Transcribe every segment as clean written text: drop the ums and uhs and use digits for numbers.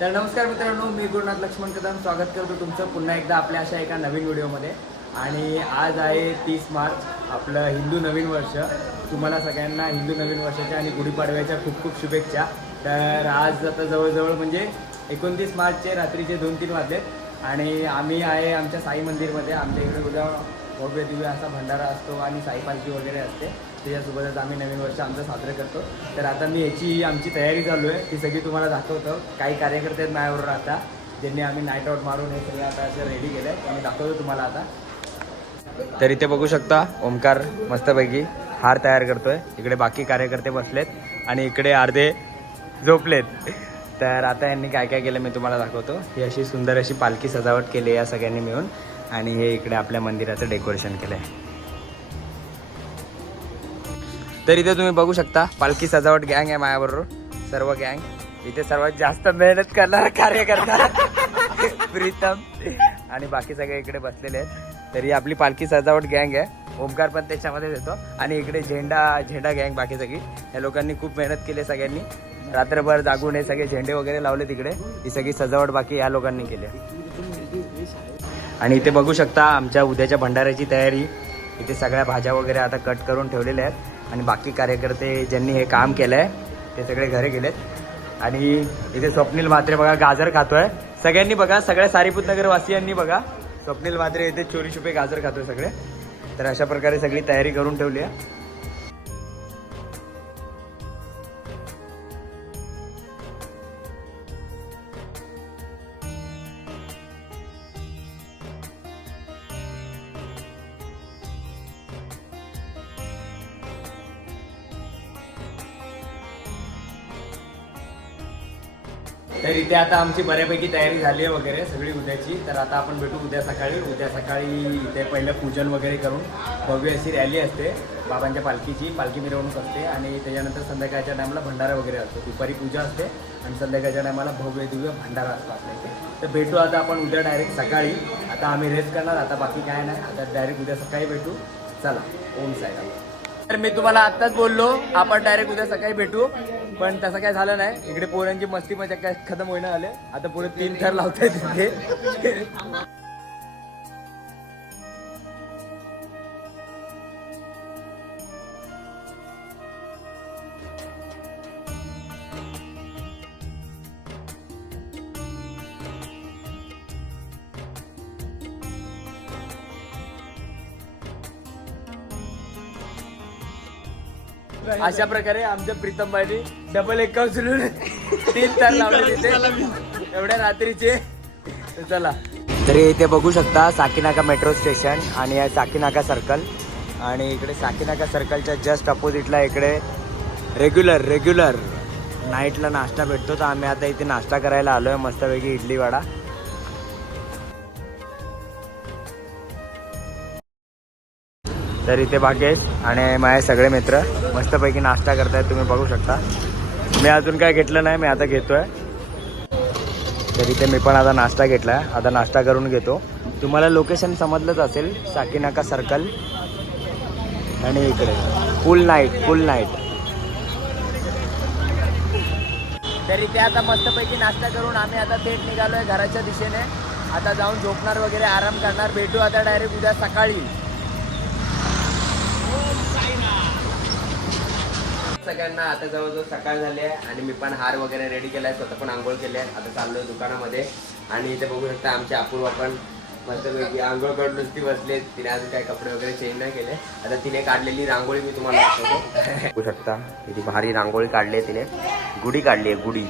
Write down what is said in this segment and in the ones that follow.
तर नमस्कार मित्रांनो, मी गुरुनाथ लक्ष्मण कदम स्वागत करतो तुमचं पुन्हा एकदा आपल्या अशा एका नवीन व्हिडिओमध्ये. आणि आज आहे 30 मार्च, आपलं हिंदू नवीन वर्ष. तुम्हाला सगळ्यांना हिंदू नवीन वर्षाच्या आणि गुढीपाडव्याच्या खूप खूप शुभेच्छा. तर आज आता जवळजवळ म्हणजे 29 मार्चचे रात्रीचे 2-3 वाजलेत आणि आम्ही आहे आमच्या साई मंदिरमध्ये. आमच्या इकडे उद्या भव्य दिव्य असा भंडारा असतो आणि साई पालखी वगैरे असते. त्याच्यासोबतच आम्ही नवीन वर्ष आमचं साजरं करतो. तर आता मी याची आमची तयारी चालू आहे, ती सगळी तुम्हाला दाखवतो. काही कार्यकर्ते आहेत माझ्याबरोबर आता, ज्यांनी आम्ही नाईट आऊट मारून हे सगळं आता असं रेडी केलं आहे. आम्ही दाखवतो तुम्हाला आता. तर इथे बघू शकता ओमकार मस्तपैकी हार तयार करतोय. इकडे बाकी कार्यकर्ते बसलेत आणि इकडे अर्धे झोपलेत. तर आता यांनी काय काय केलं मी तुम्हाला दाखवतो. ही अशी सुंदर अशी पालखी सजावट केली या सगळ्यांनी मिळून आणि हे इकडे आपल्या मंदिराचं डेकोरेशन केलं आहे. तर इथे तुम्ही बघू शकता पालखी सजावट गँग आहे माझ्याबरोबर, सर्व गँग. इथे सर्वात जास्त मेहनत करणारा कार्यकर्ता प्रीतम आणि बाकी सगळे इकडे बसलेले आहेत. तरी आपली पालखी सजावट गँग आहे. ओमकार पण त्याच्यामध्ये येतो आणि इकडे झेंडा गँग बाकी सगळी. या लोकांनी खूप मेहनत केली, सगळ्यांनी रात्रभर जागून हे सगळे झेंडे वगैरे लावले तिकडे. ही सगळी सजावट बाकी या लोकांनी केली. आणि इथे बघू शकता आमच्या उद्याच्या भंडाऱ्याची तयारी. इथे सगळ्या भाज्या वगैरे आता कट करून ठेवलेल्या आहेत आणि बाकी कार्यकर्ते ज्यांनी हे काम केलं आहे ते सगळे घरी गेलेत. आणि इथे स्वप्नील म्हात्रे बघा गाजर खातोय. सगळ्यांनी बघा, सगळ्या सारीपुतनगर वासियांनी बघा, स्वप्नील म्हात्रे इथे चोरी छुपे गाजर खातोय सगळे. तर अशा प्रकारे सगळी तयारी करून ठेवली आहे. तर इथे आता आमची बऱ्यापैकी तयारी झाली आहे वगैरे सगळी उद्याची. तर आता आपण भेटू उद्या सकाळी. उद्या सकाळी इथे पहिलं पूजन वगैरे करून भव्य अशी रॅली असते बाबांच्या पालखीची, पालखी मिरवणूक असते आणि त्याच्यानंतर संध्याकाळच्या टायमाला भंडारा वगैरे असतो. दुपारी पूजा असते आणि संध्याकाळच्या टायमाला भव्य दिव्य भंडारा असतो आपल्या इथे. तर भेटू आता आपण उद्या डायरेक्ट सकाळी. आता आम्ही रेस्ट करणार, आता बाकी काय नाही, आता डायरेक्ट उद्या सकाळी भेटू. चला, ओम साईराम. तर मी तुम्हाला आत्ताच बोललो आपण डायरेक्ट उद्या सकाळी भेटू, पण तसं काय झालं नाही. इकडे पोरांची मस्ती मजा काय खतम होईना आले. आता पुढे 3 थर लावताय तिथे. अशा प्रकारे आमच्या प्रीतमबाईनी डबल एक उचलून 3 थर लावले तिथे एवढ्या रात्रीचे. चला, तरी इथे बघू शकता साकीनाका मेट्रो स्टेशन आणि साकीनाका सर्कल. आणि इकडे साकीनाका सर्कलच्या जस्ट अपोजिटला इकडे रेग्युलर नाईटला नाश्ता भेटतो. तर आम्ही आता इथे नाश्ता करायला आलोय मस्तपैकी इडली वडा. तर इथे भाग्येश आणि माझे सगळे मित्र मस्तपैकी नाश्ता करतायत, तुम्ही बघू शकता. मी अजून काय घेतलं नाही, मी आता घेतोय. तर इथे मी पण आता नाश्ता घेतलाय, आता नाश्ता करून घेतो. तुम्हाला लोकेशन समजलंच असेल, साकीनाका सर्कल आणि इकडे फुल नाईट. तर इथे आता मस्तपैकी नाश्ता करून आम्ही आता थेट निघालोय घराच्या दिशेने. आता जाऊन झोपणार वगैरे, आराम करणार. भेटू आता डायरेक्ट उद्या सकाळी. सगळ्यांना आता जवळजवळ सकाळ झाली आहे आणि मी पण हार वगैरे रेडी केलाय, स्वतः पण आंघोळ केली आहे. आता चाललोय दुकानामध्ये. आणि इथे बघू शकता आमची अपूर्वा पण मस्तपैकी आंघोळ करून नुसती बसले. तिने अजून काही कपडे वगैरे चेंज नाही केले. आता तिने काढलेली रांगोळी मी तुम्हाला दाखवतो. बघू शकता किती भारी रांगोळी काढली आहे तिने. गुढी काढली आहे, गुढी.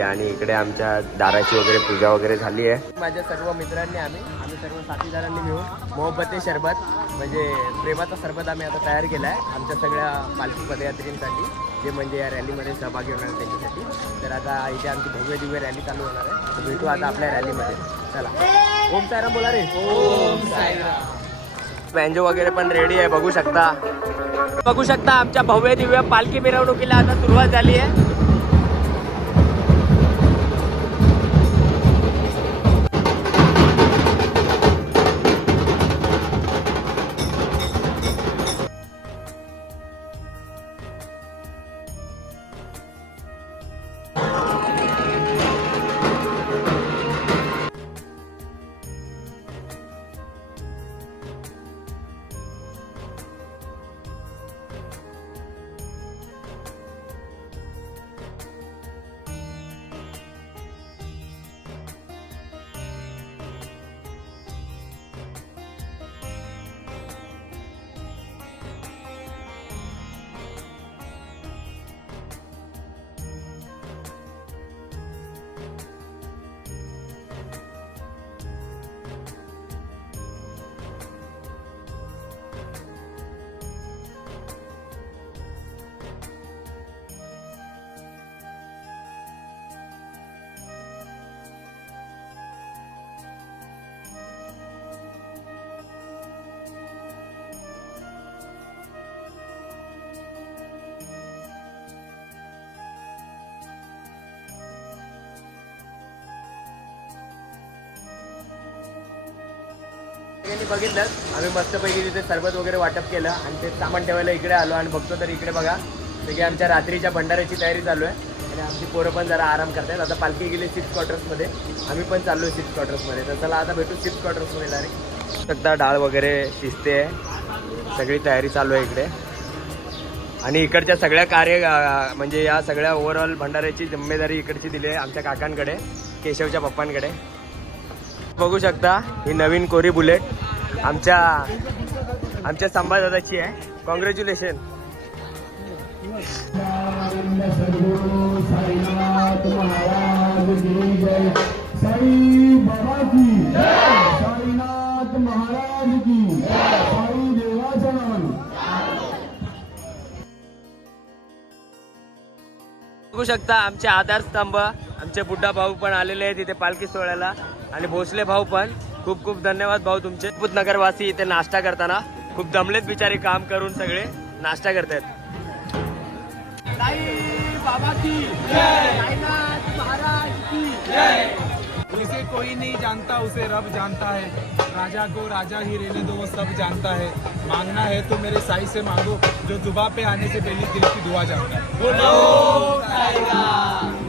आणि इकडे आमच्या दाराची वगैरे पूजा वगैरे झाली आहे. माझ्या सर्व मित्रांनी आम्ही सर्व साथीदारांनी मिळून मोहब्बते शरबत म्हणजे प्रेमाचा सरबत आम्ही आता तयार केला आहे आमच्या सगळ्या पालखी पदयात्रींसाठी, जे म्हणजे या रॅलीमध्ये सहभागी होणार त्यांच्यासाठी. तर आता इथे आमची भव्य दिव्य रॅली चालू होणार आहे. तर भेटू आता आपल्या रॅलीमध्ये. चला, ओम साईराम बोला रे. ओम साईराम. बँजो वगैरे पण रेडी आहे, बघू शकता आमच्या भव्य दिव्य पालखी मिरवणुकीला आता सुरुवात झाली आहे. त्यांनी बघितलं आम्ही मस्तपैकी तिथे सरबत वगैरे वाटप केलं आणि ते सामान ठेवायला इकडे आलो आणि बघतो तर इकडे बघा सगळी आमच्या रात्रीच्या भंडाऱ्याची तयारी चालू आहे आणि आमची पोरं पण जरा आराम करतात. आता पालखी गेली 6 क्वार्टर्समध्ये, आम्ही पण चाललो 6 क्वार्टर्समध्ये. तर चला आता भेटू 6 क्वार्टर्समध्ये डायरेक्ट. सध्या डाळ वगैरे शिजते, सगळी तयारी चालू आहे इकडे आणि इकडच्या सगळ्या म्हणजे या सगळ्या ओव्हरऑल भंडाऱ्याची जिम्मेदारी इकडची दिली आहे आमच्या काकांकडे, केशवच्या पप्पांकडे. बघू शकता ही नवीन कोरी बुलेट आमच्या संभादादाची आहे. कॉंग्रॅच्युलेशन. साईनाथ महाराज की जय. साई बाबा की जय. साईनाथ महाराज की जय. साई देवाच्या नावाने. बघू शकता आमचे आधारस्तंभ, आमचे बुड्ढा भाऊ पण आलेले आहेत इथे पालखी सोहळ्याला आणि भोसले भाऊ पण. खूप खूप धन्यवाद भाऊ तुमचे. नगरवासी इथे नाश्ता करताना खूप दमलेत बिचारे, काम करून सगळे नाश्ता करतात. बाबा की जय. साईनाथ महाराज की जय. उसे कोई नहीं जानता, उसे रब जानता है. राजा को राजा ही रहने दो, वो सब जानता है. मांगना है तो मेरे साई से मांगो, जो जुबा पे आने से पहले दिल की दुआ जानता है. बोलो साईनाथ.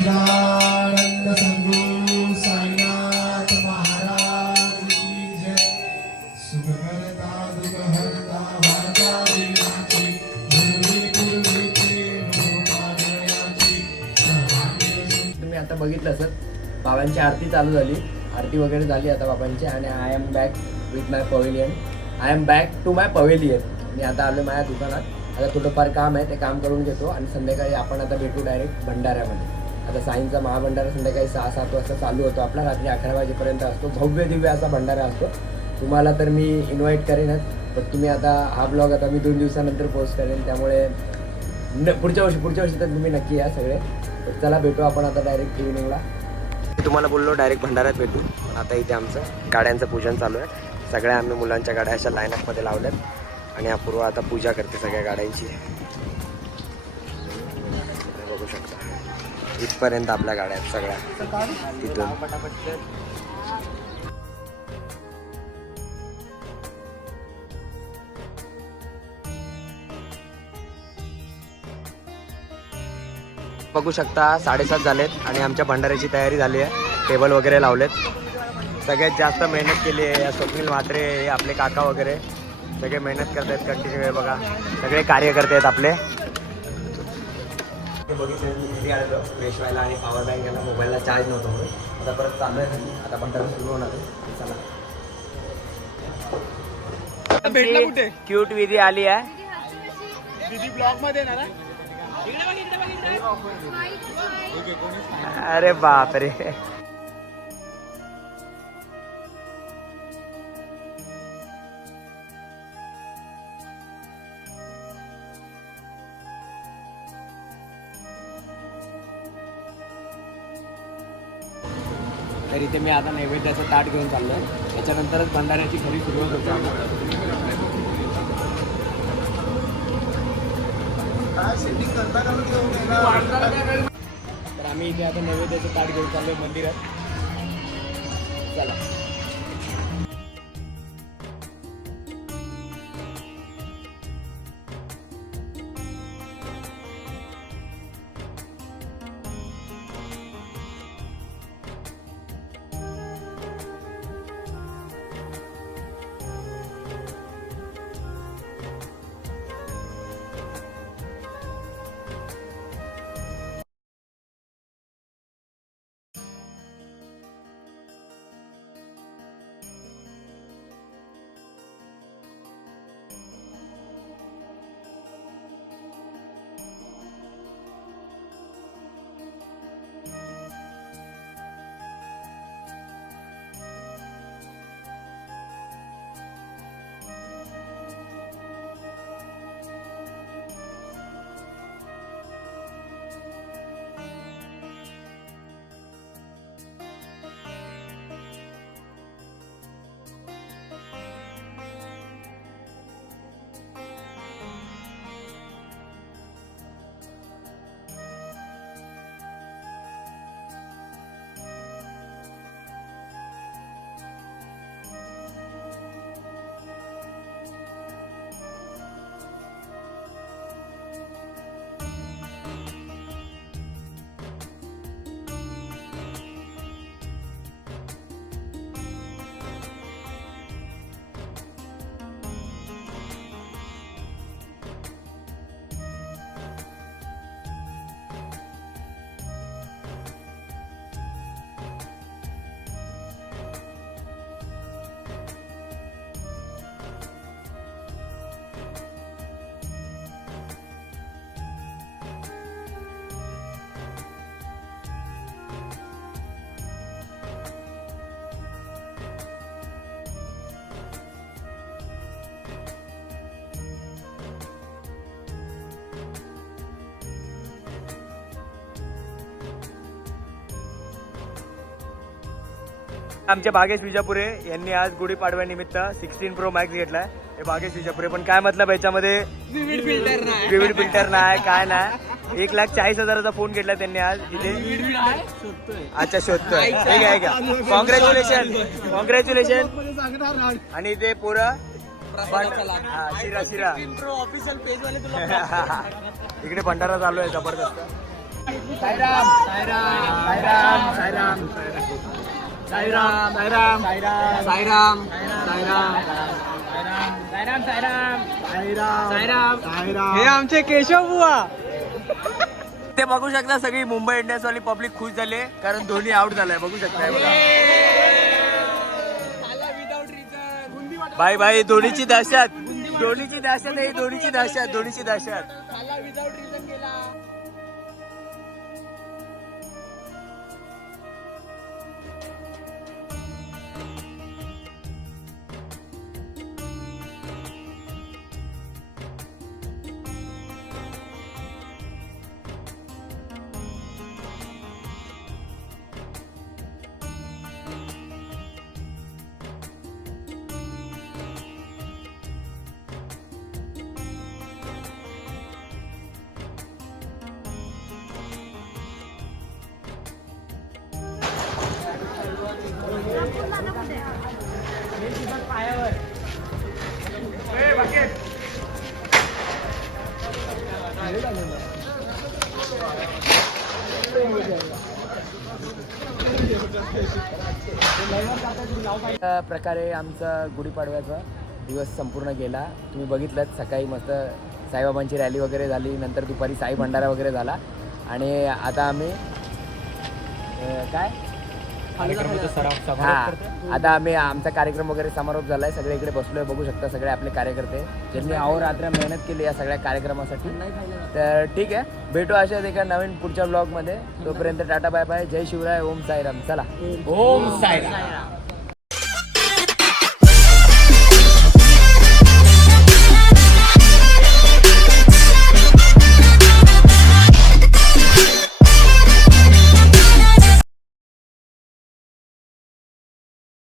सच्चिदानंद संगो साईनाथ बघितलं असत, बाबांची आरती चालू झाली, आरती वगैरे झाली आता बाबांची. आणि I am back with my pavilion. I am back to my pavilion. मी आता आलो माझ्या दुकानात. आता थोडंफार काम आहे, ते काम करून घेतो आणि संध्याकाळी आपण आता भेटू डायरेक्ट भंडाऱ्यामध्ये. आता साईंचा महाभंडारा संध्याकाळी 6-7 वाजता चालू होतो आपला, रात्री 11 वाजेपर्यंत असतो. भव्य दिव्य असा भंडारा असतो. तुम्हाला तर मी इन्व्हाइट करेनच, पण तुम्ही आता हा ब्लॉग आता मी 2 दिवसानंतर पोस्ट करेन, त्यामुळे पुढच्या वर्षी तर तुम्ही नक्की या सगळे. तर चला भेटू आपण आता डायरेक्ट इव्हिनिंगला. तुम्हाला बोललो डायरेक्ट भंडाऱ्यात भेटू. आता इथे आमचं गाड्यांचं पूजन चालू आहे. सगळ्या आम्ही मुलांच्या गाड्या अशा लाईनअपमध्ये लावल्यात आणि अपूर्व आता पूजा करते सगळ्या गाड्यांची. बघू शकता इथपर्यंत आपल्या गाड्या आहेत सगळ्या. तिथून बघू शकता 7:30 झालेत आणि आमच्या भंडाऱ्याची तयारी झाली आहे. टेबल वगैरे लावलेत. सगळ्यात जास्त मेहनत केली आहे स्वप्नील म्हात्रे, हे आपले काका वगैरे सगळे मेहनत करत आहेत कंटिन्यू. आहे बघा सगळे कार्यकर्ते आहेत आपले. बघितलं घरी आलो फ्रेश व्हायला आणि पॉवर बँक गेला, मोबाईलला चार्ज नव्हतं म्हणून. आता परत चालू आहे. आता भंडारा सुरू होणार आहे. चला भेटला कुठे क्यूट विधी आली आहे. दीदी ब्लॉग मध्ये ना. अरे बापरे. तर इथे मी आता नैवेद्याचं ताट घेऊन चाललोय. त्याच्यानंतरच भंडाऱ्याची खरी सुरुवात होते. तर आम्ही इथे आता नैवेद्याचं ताट घेऊन चाललोय मंदिरात. चला आमचे भागेश विजापुरे यांनी आज गुढीपाडव्यानिमित्त 16 Pro Max घेतलाय. हे भागेश विजापुरे, पण काय मतलब याच्यामध्ये विविड फिल्टर नाही काय नाही. 1,40,000चा फोन घेतला त्यांनी आज इथे. अच्छा शोधतोय. ठीक आहे का. कॉंग्रॅच्युलेशन. आणि इथे पोरं शिरा ऑफिशियल पेज वाले इकडे भंडारा चालू आहे जबरदस्त. साईराम साईराम साईराम साईराम साईराम साईराम साईराम साईराम साईराम साईराम. हे आमचे केशव बुवा. इथे बघू शकता सगळी मुंबई इंडियन्स वाली पब्लिक खुश झाली आहे, कारण धोनी आउट झालाय. बघू शकता भाई भाई धोनीची दहशत, धोनीची दहशत आहे, धोनीची दहशत, धोनीची दहशत. प्रकारे आमचा गुढीपाडव्याचा दिवस संपूर्ण गेला. तुम्ही बघितलं सकाळी मस्त साईबाबांची रॅली वगैरे झाली, नंतर दुपारी साई भंडारा वगैरे झाला आणि आता आम्ही काय आता आम्ही आमचा कार्यक्रम वगैरे समारोप झाला आहे. सगळे इकडे बसलोय, बघू शकता सगळे आपले कार्यकर्ते ज्यांनी अहोरात्र मेहनत केली या सगळ्या कार्यक्रमासाठी. तर ठीक आहे, भेटू अशाच एका नवीन पुढच्या ब्लॉगमध्ये. तोपर्यंत टाटा बाय बाय, जय शिवराय, ओम साईराम. चला, ओम साईराम.